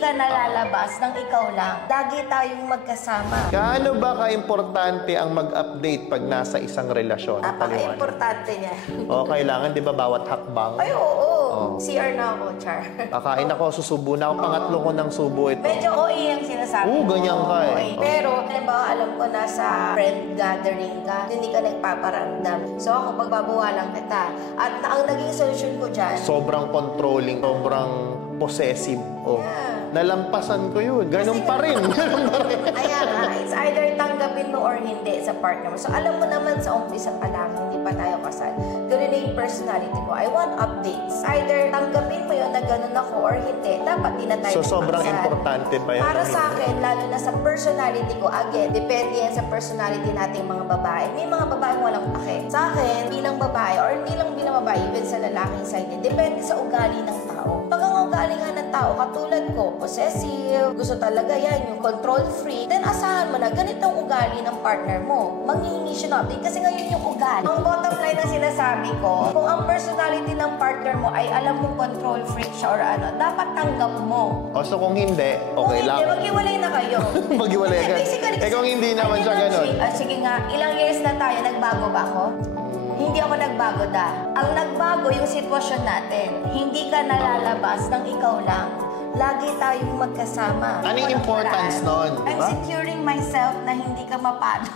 ka nalalabas ng ikaw lang. Lagi tayong magkasama. Gaano ba ka-importante ang mag-update pag nasa isang relasyon? Napaka-importante niya. O, kailangan, di ba, bawat hakbang? Ay, oo. CR na ako, Char. Kakain ako, susubo na ako. Pangatlo ko ng subo ito. Medyo OA ang sinasabi mo. Ganyan ka eh. Pero, halimbawa, alam ko na sa friend gathering ka, hindi ka nagpaparamdam. So ako, pagbabawalan kita. At ang naging solusyon ko dyan, sobrang controlling, sobrang possessive. Nalampasan ko yun. Ganun pa rin. Ayan nga, it's either tanggapin mo or hindi sa partner mo. So alam mo naman sa umpisa pa lang, hindi pa tayo kasal. Ganun na yung personality ko. I want updates. Either tanggapin mo yun na ganun ako or hindi. Dapat di na tayo so sobrang importante ba yun? Para sa akin, lalo na sa personality ko, again, depende yan sa personality nating mga babae. May mga babae walang pake. Sa akin, bilang babae or hindi lang bilang babae, even sa lalaking side, depende sa ugali ng tao. Pag ang ugali nga ng tao, katulad ko, possessive, gusto talaga yan, yung control freak, then asahan mo na ganitong ugali ng partner mo. Manghihingi siya ng update kasi ngayon yung ugali. Ang bottom line na sinasabi ko, kung ang personality ng partner mo ay alam mo control freak siya or ano, dapat tanggap mo. So kung hindi, okay lang. Kung hindi, maghiwalay na kayo. Maghiwalay ka. Kung hindi naman siya ganun. Sige nga, ilang years na tayo, nagbago ba ako? Hindi ako nagbago Ang nagbago yung sitwasyon natin. Hindi ka nalalabas ng ikaw lang. Lagi tayong magkasama. Anong importance nun? I'm securing myself na hindi ka mapalo.